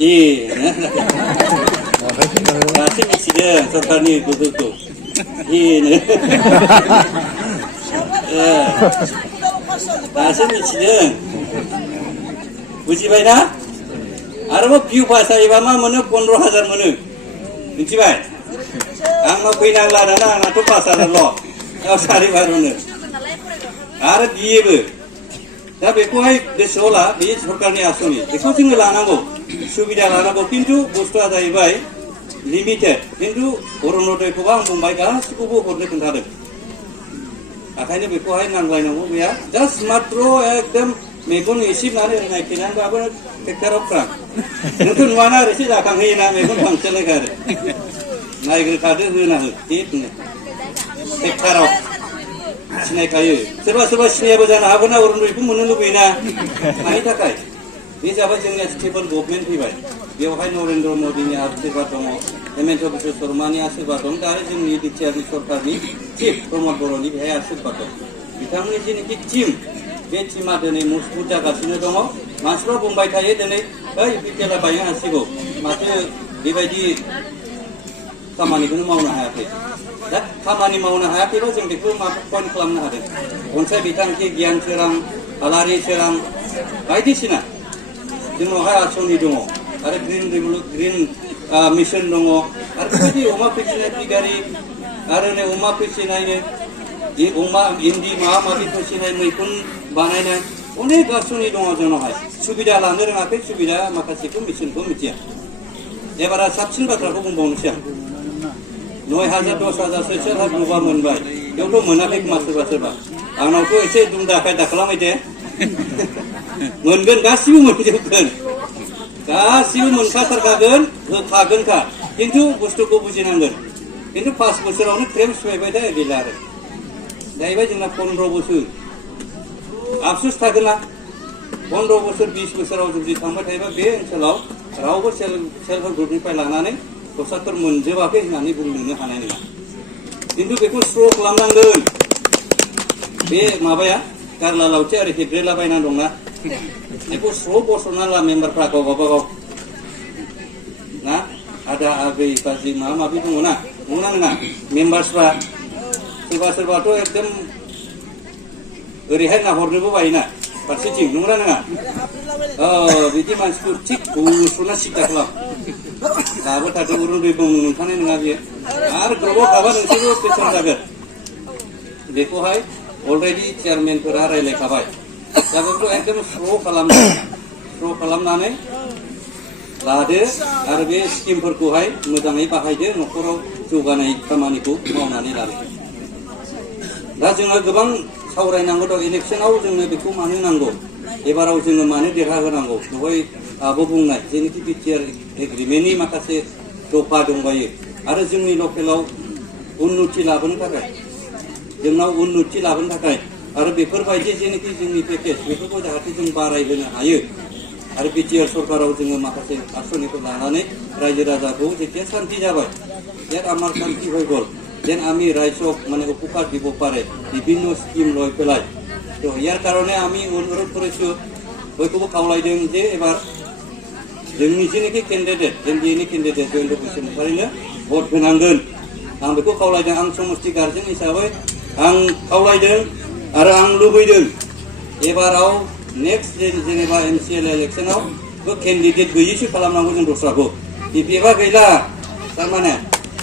दासो मिथिदों सरकारनि गोहोखौ दासो मिथिदों बुजिबायना आरोबाव पिउ पास जायोबा मा मोनो 15,000 मोनो मिथिबाय आंनाव फैनांला दाना आंनाथ' 5,000ल' सारि बार'नो आरो बियोबो दा बेखौहाय गोसोआव ला बे सरकारनि आसनि बेखौ जोङो लानांगौ सुबिदा लानांगौ खिन्थु बुस्थुआ जाहैबाय लिमिटेड खिन्थु अरुण'दयखौबो आं बुंबाय गासिखौबो हरनो खोन्थादों ओंखायनो बेखौहाय नांलायनांगौ गैया जास्ट मात्र एकदम मेगन एसिबनानै नायफैनानैबाबो ट्रेक्टराव फ्रां नोंथ' नुवाना एसे जाखांहोयोना मेगन फांसेलायखा आरो नायग्रोखादो होना हो थिगनो ट्रेक्टराव सिनायखायो सोरबा सोरबा सिनायाबो जानो हागौना अरुण'दयखौ मोननो लुबैयोना मानि थाखाय बे जाबाय जोंनिया स्टेबल गभर्नमेन्ट फैबाय बेवहाय नरेन्द्र मदिनि आशीर्बाद दङ हेमन्त बिश्व शर्मानि आशीर्बाद दं दा जोंनि बिटिआरनि सरकारनि चिफ प्रमद बर'नि बेहाय आशीर्बाद दं बिथांमोननि जेनाखि टिम बे टिमा दिनै मजबुत जागासिनो दङ मानसिफ्रा बुंबाय थायो दिनै ओइ बिटिआरआ बायनो हासिगौ माथो बेबायदि खामानिखौनो मावनो हायाखै दा खामानि मावनो हायाखैबा जों बेखौ माखौ पइन्ट खालामनो हादों अनसाय बिथांखि गियान सोरां आलारि सोरां बायदिसिना जोंनावहाय आसनि दङ आरो ग्रिन मिशन दङ आरो बेबायदि अमा फिसिनाय पिगारि आरो नै अमा फिसिनायनो अमा इन्दि माबा माबि फिसिनाय मैखुन बानायनाय अनेक आसनि दङ जोंनावहाय सुबिदा लानो रोङाखै सुबिदा माखासेखौ मिशनखौ मिथिया एबारा साबसिन बाथ्राखौ बुंबावनोसै आं 9,000 10,000 सोरहा ग्रुपआ मोनबाय बेयावथ' मोनाखै खोमा सोरबा सोरबा आंनावथ' एसे दुमदाखायदा खालामबाय दे मोनगोन गासिबो मोनजोबगोन गासिबो मोनखाथारखागोन होखागोनखा खिन्थु बुस्थुखौ बुजिनांगोन खिन्थु 5 बोसोरावनो क्रेम सोलायबाय थायो गैला आरो जाहैबाय जोंना 15 बोसोर आफसुस थागोन ना 15 बोसोर 20 बोसोराव जुदि थांबाय थायोबा बे ओनसोलाव रावबो सेल्फ हेल्प ग्रुपनिफ्राय लानानै दस्राफोर मोनजोबाखै होननानै बुंनो हानाय नङा खिन्थु बेखौ स्र' खालामनांगोन बे माबाया गारला लावथि आरो हेब्रेला बायना दंना बेखौ स्र' बस'ना ला मेम्बारफ्रा गावबागाव ना आदा आगै बाजै माबा माबि दङ ना नंगौना नङा मेम्बार्सफ्रा सोरबा सोरबाथ' एकदम ओरैहाय नाहरनोबो बायोना फारसेथिं नंगौना नङा बिदि मानसिखौ थिग बस'ना सिदा खालाम दाबो थाथों अरुण'दय बुंनो मोनखानाय नङा बियो आरो ग्रुपआव थाबा नोंसोरबो पेसन जागोन बेखौहाय अलरेडि चेयारमेनफोरा रायज्लायखाबाय दा बेखौ एकदम स्र' खालामनानै लादो आरो बे स्किमफोरखौहाय मोजाङै बाहायदो न'खराव जौगानाय खामानिखौ मावनानै लादो दा जोङो गोबां सावरायनांगौ दं इलेक्सनाव जोंनो बेखौ मानो नांगौ एबाराव जोङो मानो देरहाहोनांगौ बेवहाय आबो बुंनाय जेनाखि बिटिआर एग्रिमेन्टनि माखासे दफा दंबायो आरो जोंनि लकेलाव उन्नति लाबोनो थाखाय जोंनाव उन्नति लाबोनो थाखाय आरो बेफोरबायदि जेनाखि जोंनि पेकेज बेफोरखौ जाहाथे जों बारायहोनो हायो आरो बिटिआर सरकाराव जोङो माखासे आसनिफोर लानानै रायजो राजाखौ जेथिया शान्ति जाबाय ইয়াত আমাৰ শান্তি হৈ গ'ল যেন আমি ৰাইজক মানে উপকাৰ দিব পাৰে বিভিন্ন স্কিম লৈ পেলাই তো ইয়াৰ কাৰণে আমি অনুৰোধ কৰিছোঁ বয়खौबो खावलायदों जे एबार जोंनि जेनाखि केन्डिडेट एनडिएनि केन्डिडेट जयन्त बसुमतारीनो भट होनांगोन आं बेखौ खावलायदों आं समष्टि गार्जेन हिसाबै आं खावलायदों आरो आं लुबैदों एबाराव नेक्स्ट जेनेबा एमसिएल इलेक्सनाव केन्डिडेट गैयैसो खालामनांगौ जों दस्राखौ बिपिएफआ गैला थारमाने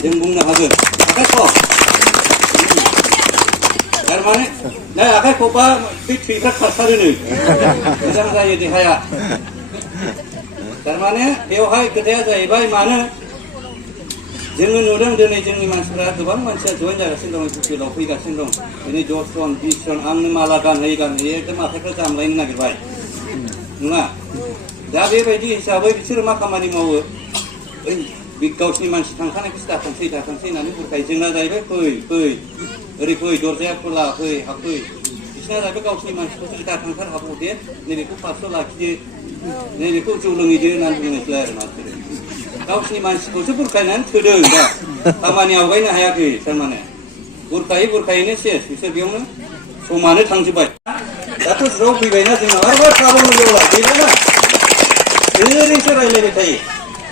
जों बुंनो हागोन आखाइ खब थारमाने नै आखाइ खबा बे थैफ्रा खारसारोनो मोजां जायो देहाया थारमाने बेवहाय खोथाया जाहैबाय मानो जोङो नुदों दिनै जोंनि मानसिफ्रा गोबां मानसिया जइन जागासिनो दं इउपिएलआव फैगासिनो दं दिनै 10 जन 20 जन आंनो माला गानहोयै एकदम आखाइफ्रा जामलायनो नागिरबाय नङा दा बेबायदि हिसाबै बिसोरो मा खामानि मावो ओइ गावसिनि मानसि थांखानायखौसो दाथांसै होननानै बुरखायो जोंना जाहैबाय फै ओरै फै दरजाया खुला फै हाबफै बिसोरना जाहैबाय गावसिनि मानसिखौसो दाथांथार हाबौ दे नैबेखौ 500 लाखिदो नैबेखौ जौ लोंहैदो होननानै बुंनोसैलाय आरो मानसिफोर गावसिनि मानसिखौसो बुरखायनानै थोदों दा खामानि आवगायनो हायाखै थारमाने बुरखायैनो सेस बिसोर बेयावनो समानो थांजोब्बाय दाथ' ज्राव फैबायना जोंनाव आरोबा थाबावनो बेवला गैलाना ओरैसो रायलायबाय थायो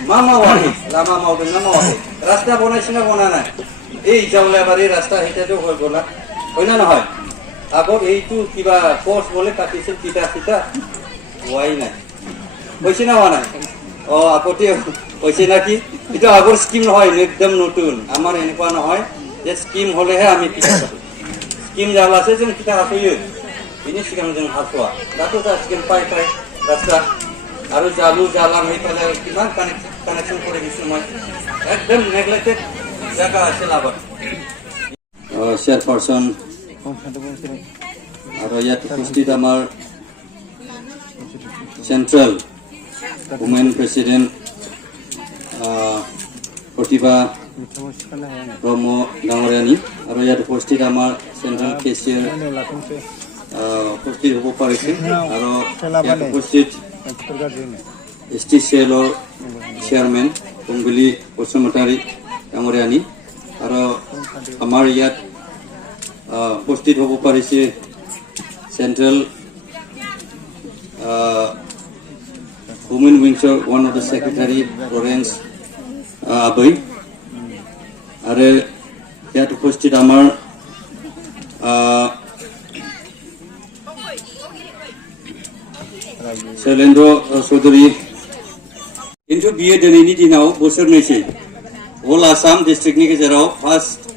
मा मावाखै लामा मावदोंना मावाखै रास्ता बनायसिना बनानाय এই জাউলাবাৰী ৰাস্তা সেইটাতো হৈ গ'লা হয় না নহয় আগত এইটো কিবা কোর্স বলে কাটিছিল কিটা কিটা হোৱাই নাই হৈছে না হোৱা নাই আগতে হৈছে নাকি এটা আগৰ স্কিম নহয় একদম নতুন আমাৰ এনেকুৱা নহয় যে স্কিম হলেহে আমি কিটা স্কিম যাবাসो जों किता हासयो बिनि सिगां जों हासवा दाथ' दा स्किम पाइ रास्ता आरो जालु जालां हैफाले किमान कानेक्शन करे बे समय एकदम नेग्लेक्टेड जायगा আছে लाबा চেয়ারপারসন আৰু ইয়াত উপস্থিত আমাৰ সেন্ট্রাল ওমেন প্রেসিডেন্ট प्रतिभा ब्रह्म डांगरियानी आरो यात उपस्थित आमार सेंट्रल केशियर उपस्थित हब पारिছে आरो यात उपस्थित STCL चेयरमैन फुंबिलि बसुमतारी डांगरियानी आरो आमार यात उपस्थित हब पारिছে सेंट्रल वुमेन विंगसर वन ऑफ द सेक्रेटरी लरेंस आबै आरो यात उपस्थित आमार शैलेन्द्र चौधरी किन्तु बियो दिनैनि दिनाव बोसोरनैसै अल आसाम डिस्ट्रिक्टनि गेजेराव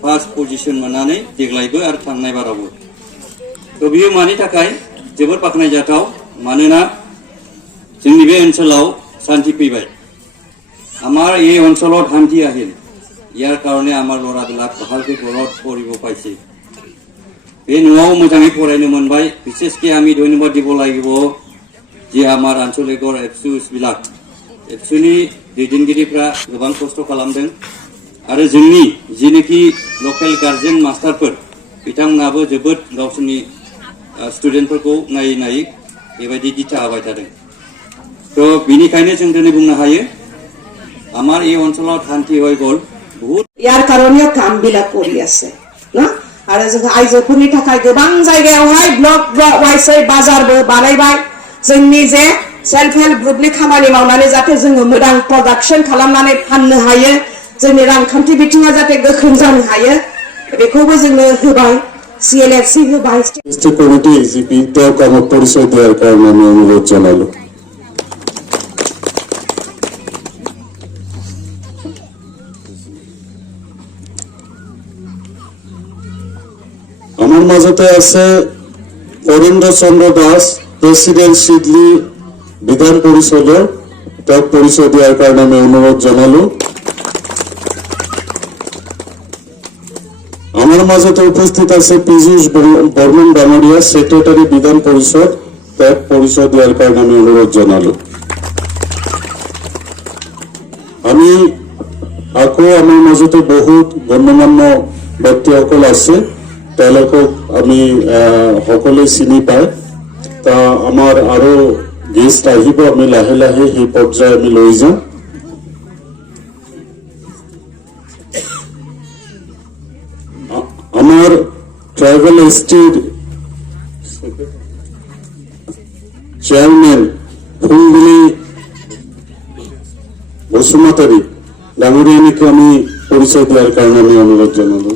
फार्स्ट पजिशन मोननानै देग्लायबो आरो थांनाय बारावबो तो बियो मानि थाखाय जोबोद बाख्नायजाथाव मानोना जोंनि बे ओनसोलाव शान्ति फैबाय आमार এই অঞ্চলত শান্তি আহিল ইয়াৰ কাৰণে আমাৰ ল'ৰাবিলাক ভালকৈ ঘৰত পঢ়িব পাইছে बे न'आव मोजाङै फरायनो मोनबाय बिसेसके आमी धन्यबाद দিব লাগিব जे आमार आन्चलिकर एबसुसबिलाक एबसुनि दैदेनगिरिफ्रा गोबां खस्थ' खालामदों आरो जोंनि जिनेखि लकेल गार्जेन मास्टारफोर बिथांमोनाबो जोबोद गावसोरनि स्टुडेन्टफोरखौ नायै नायै बेबायदि दिथा होबाय थादों तो बिनिखायनो जों दिनै बुंनो हायो आमार এই অঞ্চলত শান্তি হৈ গ'ল বহুত ইয়াৰ কাৰণেও কাম বিলাক কৰি আছে না आरो जों आइजोफोरनि थाखाय गोबां जायगायावहाय ब्लक वाइसै बाजारबो बानायबाय जोंनि जे सेल्फ हेल्प ग्रुपनि खामानि मावनानै जाहाथे जोङो मोजां प्रडाक्शन खालामनानै फाननो हायो जोंनि रांखान्थि बिथिङा जाहाथे गोख्रों जानो हायो बेखौबो जोङो होबाय CLFC होबाय डिस्ट्रिक्ट कमिटी एजिपि তেওঁ কামত পৰিচয় দিয়াৰ কাৰণে আমি অনুৰোধ জনালো আমার মাঝতে আছে অরিন্দ্র চন্দ্র দাস প্রেসিডেন্ট সিডলি বিধান পরিষদের তার পরিচয় দেওয়ার কারণে আমি অনুরোধ জানালো আমার মাঝতে উপস্থিত আছে পীযূষ বর্মন ডাঙরিয়া সেক্রেটারি বিধান পরিষদ তার পরিচয় দেওয়ার কারণে আমি অনুরোধ জানালো আমি আকৌ আমার মাঝতে বহুত গণ্যমান্য ব্যক্তিসকল আছে তেওঁলোকক আমি সকলোৱে চিনি পাই তা আমাৰ আৰু গেষ্ট আহিব আমি লাহে লাহে সেই পৰ্যায় আমি লৈ যাম আমাৰ ট্ৰাইবেল এছটিৰ চেয়াৰমেন ফুলবিলি বসুমতাৰী ডাঙৰীয়ানীকে আমি পৰিচয় দিয়াৰ কাৰণে আমি অনুৰোধ জনালো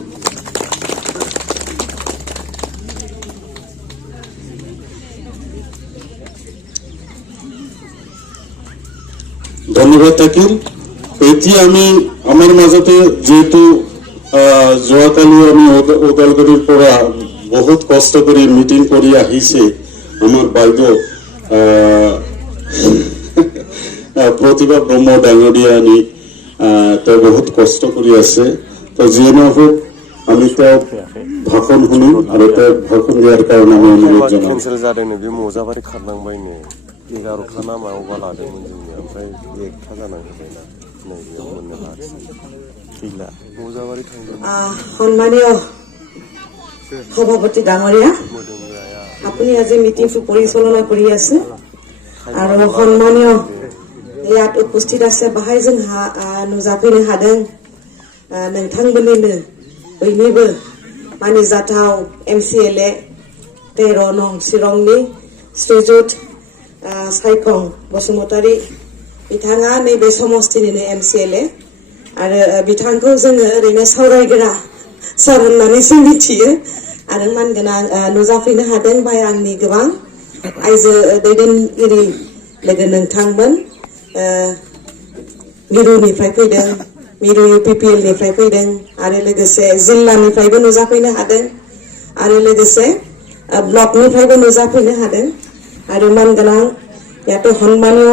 ধন্যবাদ থাকিল এতিয়া আমি আমাৰ মাজতে যেহেতু যোৱাকালি আমি ওদালগুৰিৰ পৰা বহুত কষ্ট কৰি মিটিং কৰি আহিছে আমাৰ বাইদেউ প্ৰতিভা ব্ৰহ্ম ডাঙৰীয়ানী তেওঁ বহুত কষ্ট কৰি আছে তো যিয়ে নহওক আমি তেওঁ ভাষণ শুনিম আৰু তেওঁ ভাষণ দিয়াৰ কাৰণে আমি অনুৰোধ জনাম केन्सेल जादोंनो बे मजाबारि खारनांबायनो 11था ना मायावबा लादोंमोन जोंनि ओमफ्राय 1था जानानै होबायना नै बेयाव मोननो हायासै गैला मजाबारि थांदों সন্মানীয় সভাপতি ডাঙৰীয়া আপুনি আজি মিটিংটো পৰিচালনা কৰি আছে আৰু সন্মানীয় ইয়াত উপস্থিত আছে बाहाय जोंहा नुजाफैनो हादों नोंथांमोननिनो बयनिबो मानिजाथाव MCLA 13 नं चिरंनि श्रीजुत साइखं बसुमतारी बिथाङा नैबे समस्तिनिनो MCLA आरो बिथांखौ जोङो ओरैनो सावरायग्रा सार होननानैसो मिथियो आरो मानगोनां नुजाफैनो हादों बाय आंनि गोबां आइजो दैदेनगिरि लोगो नोंथांमोन मिरुनिफ्राय फैदों मिरु UPPL निफ्राय फैदों आरो लोगोसे जिल्लानिफ्रायबो नुजाफैनो हादों आरो लोगोसे ब्लकनिफ्रायबो नुजाफैनो हादों आरो मानगोनां याथ' सन्मानीय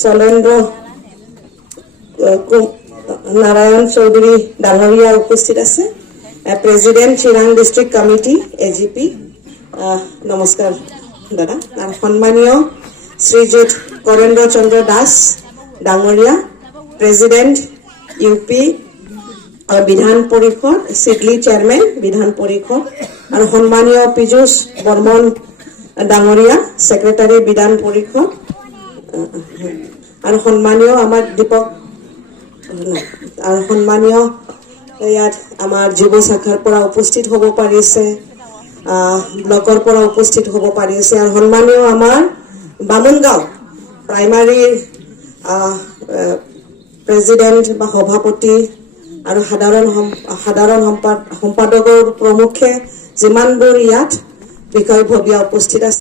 शैलेन्द्र नारायण चौधरी डांगरिया उपस्थित আছে प्रेसिडेंट चिरां डिस्ट्रिक्ट कमिटी AGP नमस्कार दादा और सन्मानीय श्रीजुत करेन्द्र चंद्र दास डांगरिया president UP Vidhan Parishad Siddeley chairman Vidhan Parishad और सन्मानीय पीयूष बर्मन डांगरिया सेक्रेटारी विधान परिषद और सन्मानीय आमार दीपक और सन्मानीय ইয়াত আমাৰ যুৱ শাখাৰ পৰা উপস্থিত হ'ব পাৰিছে ব্লকৰ পৰা উপস্থিত হ'ব পাৰিছে আৰু সন্মানীয় আমাৰ বামুনগাঁও প্ৰাইমাৰী প্ৰেসিডেন্ট বা সভাপতি আৰু সাধাৰণ সম্পাদকৰ প্ৰমুখে যিমানবোৰ ইয়াত বিষয়ববীয়া উপস্থিত আছে